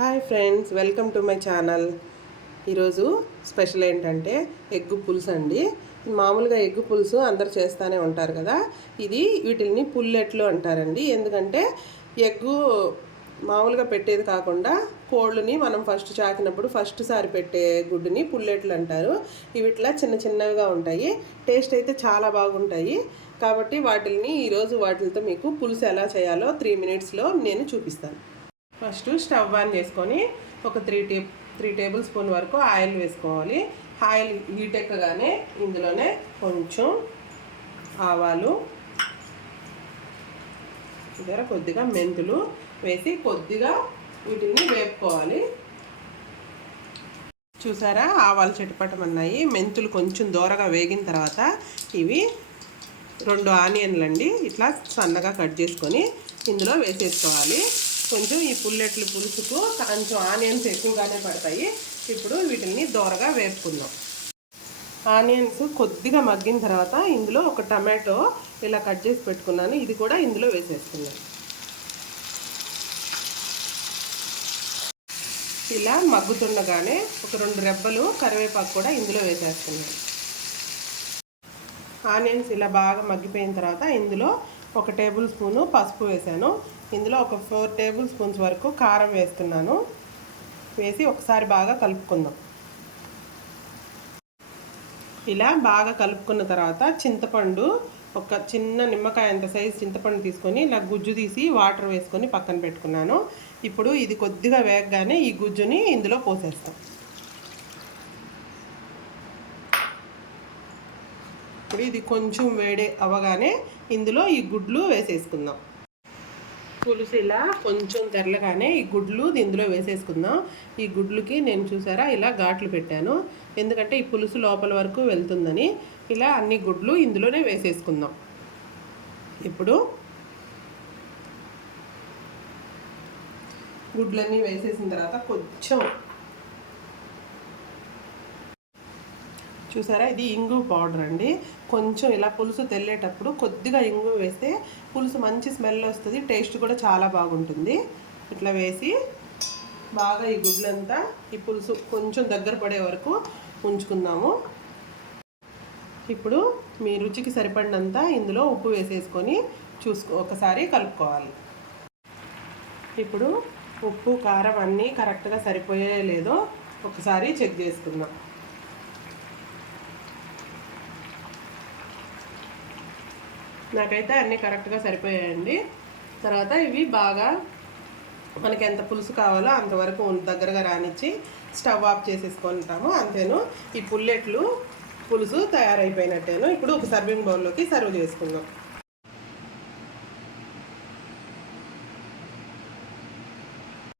Hi friends, welcome to my channel. ఈరోజు special ఏంటంటే egg పులుసు అండి. మామూలుగా ఎగ్గు పులుసు అందరు చేస్తూనే ఉంటారు కదా. వీటిని పుల్లెట్లు అంటారండి. ఎందుకంటే ఎగ్గు మామూలుగా పెట్టేది కాకుండా కోళ్ళని మనం ఫస్ట్ చాకినప్పుడు ఫస్ట్ సారి పెట్టే గుడ్డుని పుల్లెట్లు అంటారు. ఇట్లా చిన్న చిన్నగా ఉంటాయి. టేస్ట్ అయితే చాలా బాగుంటాయి. కాబట్టి ఈరోజు వాటితో మీకు పులుసు ఎలా చేయాలో 3 minutesలో నేను చూపిస్తాను. ఫస్ట్ స్టవ్ ఆన్ చేసుకొని ఒక 3 టేబుల్ స్పూన్ వరకు ఆయిల్ వేసుకోవాలి. ఆయిల్ హీట్ ఎక్కగానే ఇందులోనే కొంచెం ఆవాలు, కొద్దిగా మెంతులు వేసి కొద్దిగా వీటిని వేపుకోవాలి. చూసారా, ఆవాలు చిటపటమన్నాయి. మెంతులు కొంచెం దూరగా వేగిన తర్వాత ఇవి 2 ఆనియన్లు అండి, ఇట్లా సన్నగా కట్ చేసుకొని ఇందులో వేసేసుకోవాలి. కొంచెం ఈ పుల్లెట్లు పులుసుకు కొంచెం ఆనియన్స్ ఎక్కువగానే పడతాయి. ఇప్పుడు వీటిని దోరగా వేపుకుందాం. ఆనియన్స్ కొద్దిగా మగ్గిన తర్వాత ఇందులో ఒక టమాటో ఇలా కట్ చేసి పెట్టుకున్నాను, ఇది కూడా ఇందులో వేసేసుకున్నాను. ఇలా మగ్గుతుండగానే ఒక 2 రెబ్బలు కరివేపాకు కూడా ఇందులో వేసేసుకున్నాను. ఆనియన్స్ ఇలా బాగా మగ్గిపోయిన తర్వాత ఇందులో 1 టేబుల్ స్పూను పసుపు వేసాను. ఇందులో ఒక 4 టేబుల్ స్పూన్స్ వరకు కారం వేస్తున్నాను. వేసి ఒకసారి బాగా కలుపుకుందాం. ఇలా బాగా కలుపుకున్న తర్వాత చింతపండు, ఒక చిన్న నిమ్మకాయ అంత సైజు చింతపండు తీసుకొని ఇలా గుజ్జు తీసి వాటర్ వేసుకొని పక్కన పెట్టుకున్నాను. ఇప్పుడు ఇది కొద్దిగా వేగగానే ఈ గుజ్జుని ఇందులో పోసేస్తాం. ఇప్పుడు ఇది కొంచెం వేడి అవ్వగానే ఇందులో ఈ గుడ్లు వేసేసుకుందాం. పులుసు ఇలా కొంచెం తెరలగానే ఈ గుడ్లు ఇందులో వేసేసుకుందాం. ఈ గుడ్లుకి నేను చూసారా ఇలా ఘాట్లు పెట్టాను, ఎందుకంటే ఈ పులుసు లోపల వరకు వెళ్తుందని. ఇలా అన్ని గుడ్లు ఇందులోనే వేసేసుకుందాం. ఇప్పుడు గుడ్లన్నీ వేసేసిన తర్వాత కొంచెం చూసారా, ఇది ఇంగు పౌడర్ అండి. కొంచెం ఇలా పులుసు తెల్లేటప్పుడు కొద్దిగా ఇంగు వేస్తే పులుసు మంచి స్మెల్ వస్తుంది, టేస్ట్ కూడా చాలా బాగుంటుంది. ఇట్లా వేసి బాగా ఈ గుడ్లంతా ఈ పులుసు కొంచెం దగ్గర పడే వరకు ఉంచుకుందాము. ఇప్పుడు మీ రుచికి సరిపడినంత ఇందులో ఉప్పు వేసేసుకొని ఒకసారి కలుపుకోవాలి. ఇప్పుడు ఉప్పు కారం అన్నీ కరెక్ట్గా సరిపోయే లేదో ఒకసారి చెక్ చేసుకుందాం. నాకైతే అన్నీ కరెక్ట్గా సరిపోయాయండి. తర్వాత ఇవి బాగా మనకి ఎంత పులుసు కావాలో అంతవరకు దగ్గరగా రానిచ్చి స్టవ్ ఆఫ్ చేసేసుకుంటాము. అంతేను, ఈ పుల్లెట్లు పులుసు తయారైపోయినట్టేను. ఇప్పుడు ఒక సర్వింగ్ బౌల్లోకి సర్వ్ చేసుకుందాం.